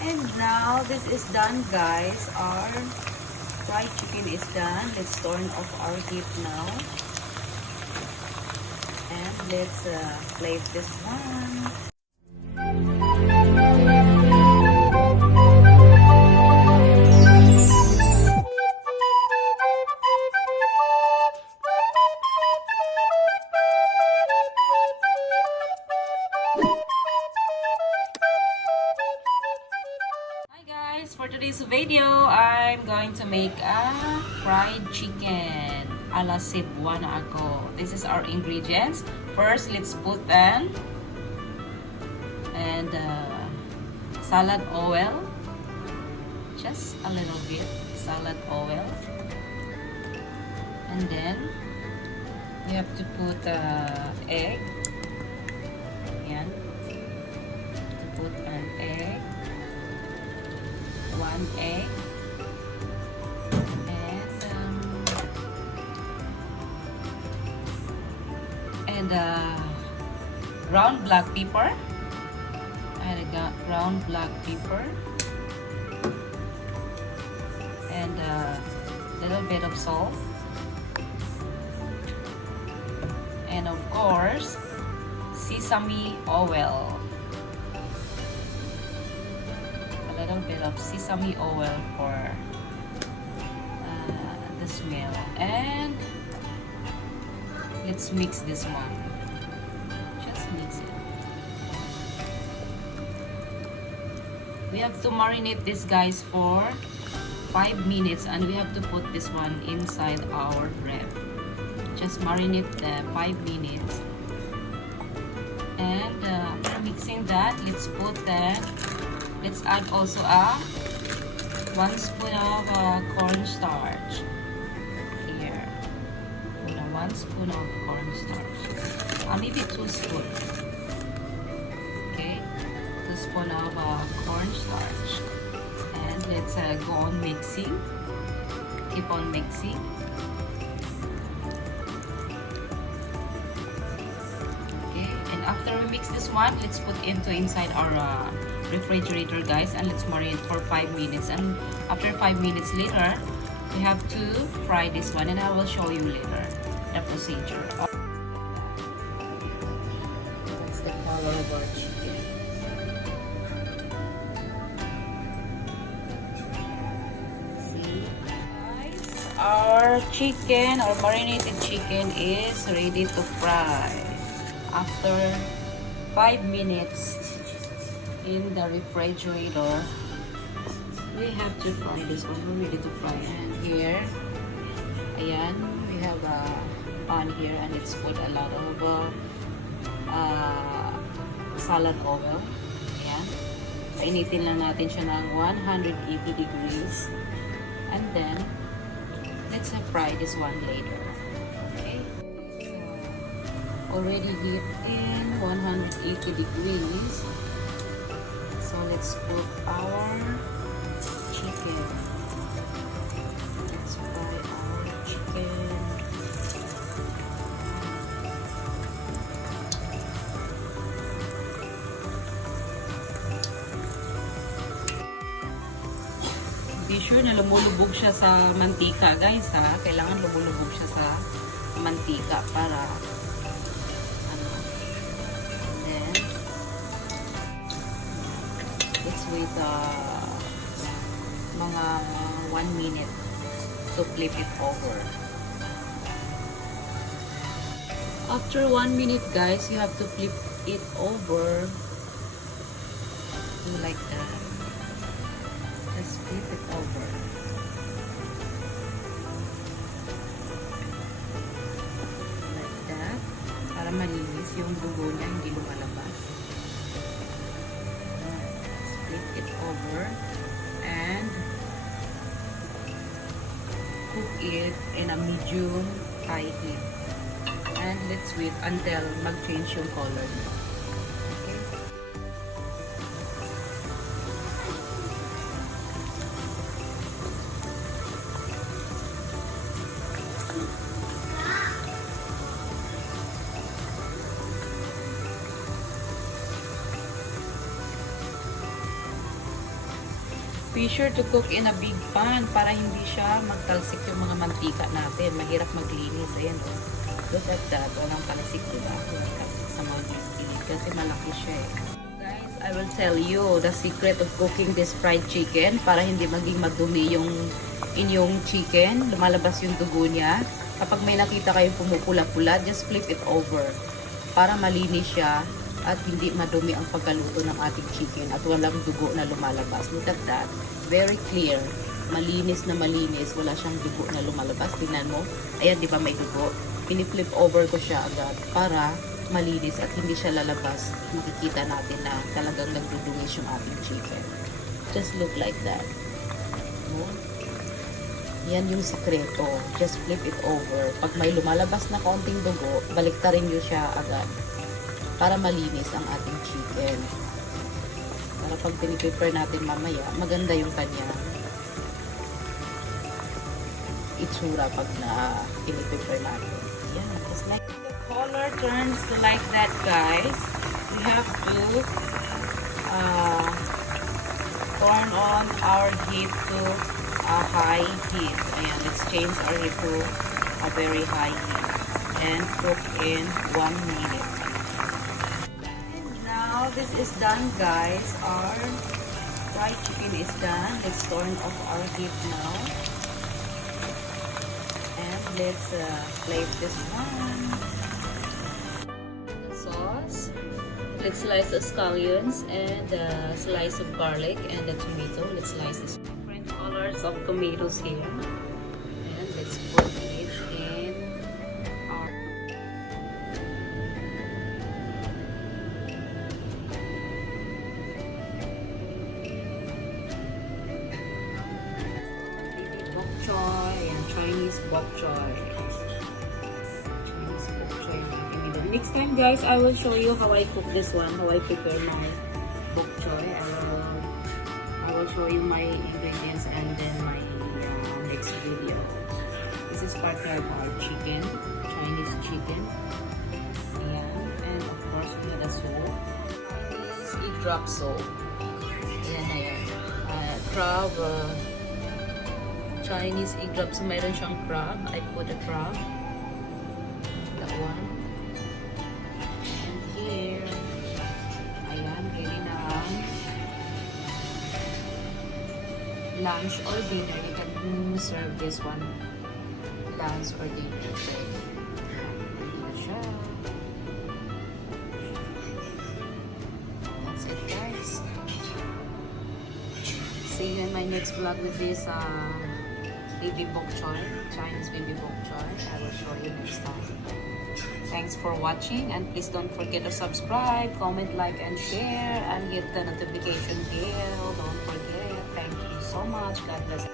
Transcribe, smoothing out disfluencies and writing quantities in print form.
And now this is done, guys. Our fried chicken is done. Let's turn off our heat now. And let's plate this one. For today's video, I'm going to make a fried chicken a la Cebuana ako. This is our ingredients. First, let's put an and salad oil, just a little bit salad oil, and then you have to put egg. Yan, to put an egg. 1 egg and ground black pepper and ground black pepper and a little bit of salt and of course sesame oil. Little bit of sesame oil for the smell, and let's mix this one. Just mix it. We have to marinate this, guys, for 5 minutes, and we have to put this one inside our ref. Just marinate 5 minutes, and after mixing that, let's put that. Let's add also 1 spoon of cornstarch here. 1 spoon of cornstarch. Maybe 2 spoons. Okay, 2 spoon of cornstarch. And let's go on mixing. Keep on mixing. Okay, and after we mix this one, let's put inside our refrigerator, guys, and let's marinate for 5 minutes, and after 5 minutes later we have to fry this one, and I will show you later the procedure. That's the color of our chicken. See, guys, our chicken, our marinated chicken is ready to fry after 5 minutes in the refrigerator. We have to fry this one. We're ready to fry. And here, ayan, we have a pan here, and let's put a lot of salad oil. Ayan. Painitin lang natin siya ng 180 degrees. And then, let's fry this one later. Okay? Already heat in 180 degrees. So let's put our chicken. Let's fry our chicken. Be sure na lumulubog siya sa mantika, guys, ha. Kailangan lumulubog siya sa mantika para wait mga 1 minute to flip it over. After 1 minute, guys, you have to flip it over like that. Just flip it over. Like that. Para malinis yung dugo niya, hindi lumalabas. Flip it over and cook it in a medium high heat, and let's wait until mag-change yung color. Okay. Be sure to cook in a big pan para hindi siya magtalsik yung mga mantika natin. Mahirap maglinis. Ayan, oh. Look at that. Walang talsik, diba? Walang talsik sa mga mantika kasi malaki siya eh. Guys, I will tell you the secret of cooking this fried chicken para hindi maging madumi yung inyong chicken. Lumalabas yung dugo niya. Kapag may nakita kayong pumupula-pula, just flip it over para malinis siya at hindi madumi ang pagkaluto ng ating chicken at walang dugo na lumalabas. Look at that. Very clear. Malinis na malinis. Wala siyang dugo na lumalabas. Tingnan mo. Ayan, di ba may dugo? Piniflip over ko siya agad para malinis at hindi siya lalabas. Makikita natin na talagang nagdudungis yung ating chicken. Just look like that. No? Yan yung sekreto. Just flip it over. Pag may lumalabas na konting dugo, baliktarin nyo siya agad para malinis ang ating chicken. Para pag piniprepare natin mamaya, maganda yung kanya itsura pag na piniprepare natin. Yan. Tapos next, the color turns like that, guys. We have to turn on our heat to a high heat. Ayan, let's change our heat to a very high heat and cook in 1 minute. This is done, guys. Our fried chicken is done. Let's turn off our heat now. And let's plate this one. The sauce. Let's slice the scallions and a slice of garlic and the tomato. Let's slice this different colors of tomatoes here. And let's put it in our bok choy and Chinese bok choy. Chinese bok choy. Next time, guys, I will show you how I cook this one, how I prepare my bok choy. I will show you my ingredients and then my next video. This is part of our chicken, Chinese chicken. And of course, we have the soup. Chinese egg drop soup. Ayan. Crab. Chinese egg drop. So, mayroon siyang crab. I put a crab. That one. And here, ayan, ready na ang lunch or dinner. You can serve this one lunch or dinner. Ayan siya. That's it, guys. See you in my next vlog with this baby bok choy, Chinese baby bok choy. I will show you next time. Thanks for watching, and please don't forget to subscribe, comment, like, and share, and hit the notification bell. Don't forget. Thank you so much. God bless.